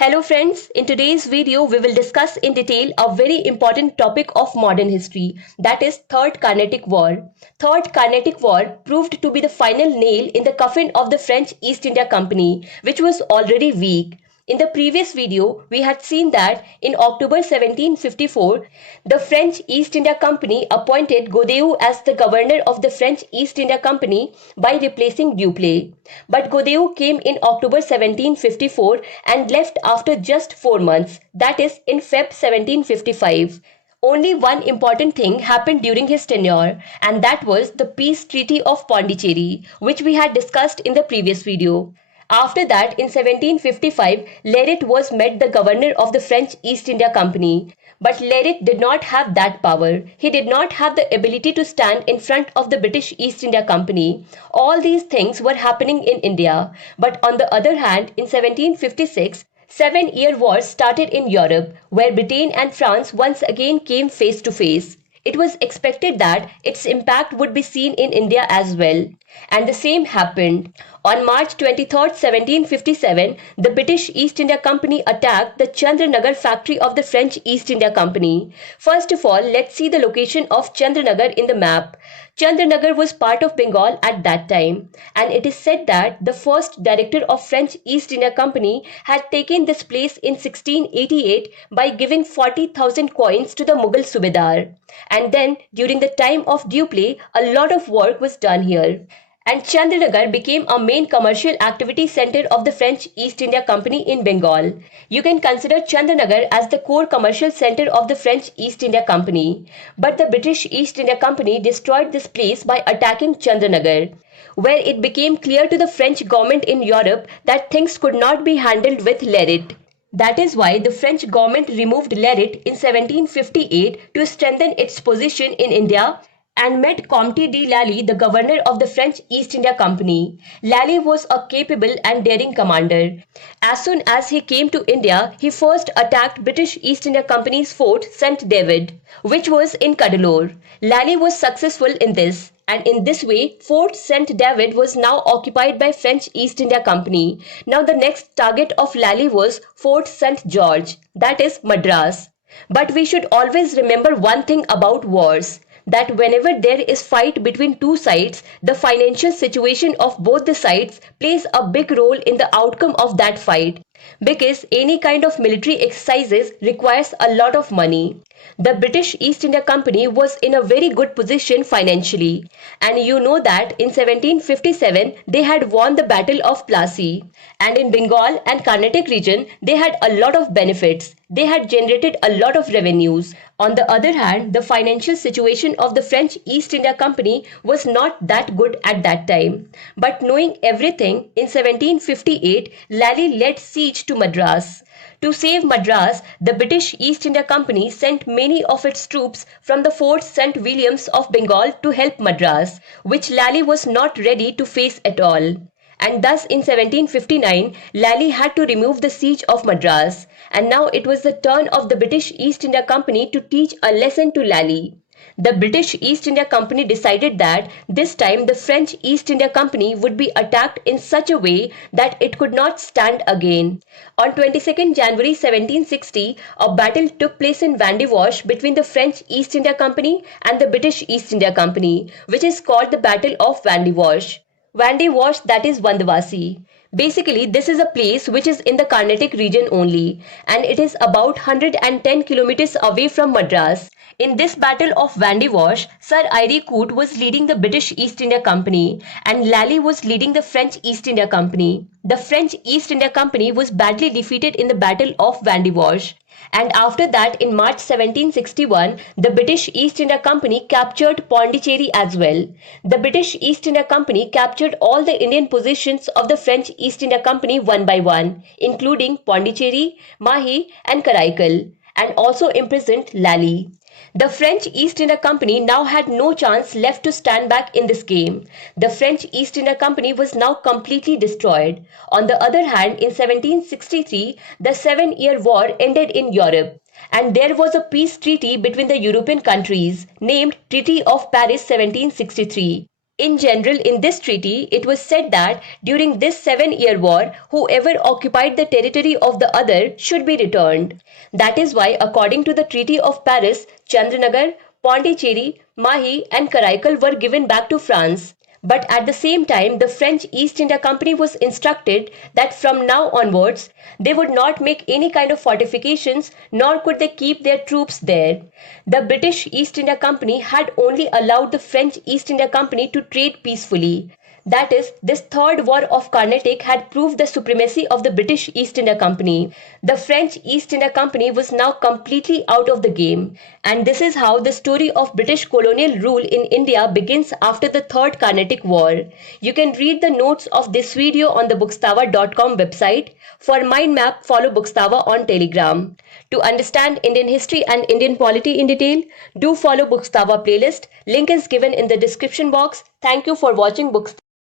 Hello friends, in today's video we will discuss in detail a very important topic of modern history, that is Third Carnatic War. Third Carnatic War proved to be the final nail in the coffin of the French East India Company, which was already weak. In the previous video, we had seen that in October 1754, the French East India Company appointed Godeu as the governor of the French East India Company by replacing Dupleix. But Godeu came in October 1754 and left after just 4 months, that is in Feb 1755. Only one important thing happened during his tenure, and that was the peace treaty of Pondicherry, which we had discussed in the previous video. After that, in 1755, Lerit was made the governor of the French East India Company. But Lerit did not have that power. He did not have the ability to stand in front of the British East India Company. All these things were happening in India. But on the other hand, in 1756, 7-year war started in Europe, where Britain and France once again came face to face. It was expected that its impact would be seen in India as well. And the same happened. On March 23, 1757, the British East India Company attacked the Chandranagar factory of the French East India Company. First of all, let's see the location of Chandranagar in the map. Chandranagar was part of Bengal at that time, and it is said that the first director of French East India Company had taken this place in 1688 by giving 40,000 coins to the Mughal Subedar. And then, during the time of Dupleix, a lot of work was done here. And Chandranagar became a main commercial activity center of the French East India Company in Bengal. You can consider Chandranagar as the core commercial center of the French East India Company. But the British East India Company destroyed this place by attacking Chandranagar, where it became clear to the French government in Europe that things could not be handled with Lerit. That is why the French government removed Lerit in 1758 to strengthen its position in India and made Comte de Lally the governor of the French East India Company. Lally was a capable and daring commander. As soon as he came to India, he first attacked British East India Company's fort St. David, which was in Cuddalore. Lally was successful in this, and in this way, Fort St. David was now occupied by French East India Company. Now the next target of Lally was Fort St. George, that is Madras. But we should always remember one thing about wars, that whenever there is fight between two sides, the financial situation of both the sides plays a big role in the outcome of that fight, because any kind of military exercises requires a lot of money. The British East India Company was in a very good position financially, and you know that in 1757 they had won the Battle of Plassey, and in Bengal and Carnatic region they had a lot of benefits. They had generated a lot of revenues. On the other hand, the financial situation of the French East India Company was not that good at that time. But knowing everything, in 1758, Lally led siege to Madras. To save Madras, the British East India Company sent many of its troops from the Fort St. Williams of Bengal to help Madras, which Lally was not ready to face at all. And thus in 1759, Lally had to remove the siege of Madras, and now it was the turn of the British East India Company to teach a lesson to Lally. The British East India Company decided that this time the French East India Company would be attacked in such a way that it could not stand again. On 22nd January 1760, a battle took place in Wandiwash between the French East India Company and the British East India Company, which is called the Battle of Wandiwash. Wandiwash, that is Wandiwashi. Basically, this is a place which is in the Carnatic region only, and it is about 110 kilometers away from Madras. In this battle of Wandiwash, Sir Eyre Coote was leading the British East India Company and Lally was leading the French East India Company. The French East India Company was badly defeated in the Battle of Wandiwash. And after that, in March 1761, the British East India Company captured Pondicherry as well. The British East India Company captured all the Indian positions of the French East India Company one by one, including Pondicherry, Mahi and Karaikal, and also imprisoned Lally. The French East India Company now had no chance left to stand back in this game. The French East India Company was now completely destroyed. On the other hand, in 1763, the 7-year war ended in Europe, and there was a peace treaty between the European countries named Treaty of Paris 1763. In general, in this treaty, it was said that during this 7-year war, whoever occupied the territory of the other should be returned. That is why, according to the Treaty of Paris, Chandranagar, Pondicherry, Mahi, and Karaikal were given back to France. But at the same time, the French East India Company was instructed that from now onwards, they would not make any kind of fortifications nor could they keep their troops there. The British East India Company had only allowed the French East India Company to trade peacefully. That is, this third war of Carnatic had proved the supremacy of the British East India Company. The French East India Company was now completely out of the game. And this is how the story of British colonial rule in India begins after the Third Carnatic War. You can read the notes of this video on the bookstava.com website. For mind map, follow Bookstava on Telegram. To understand Indian history and Indian polity in detail, do follow Bookstava playlist. Link is given in the description box. Thank you for watching Bookstava.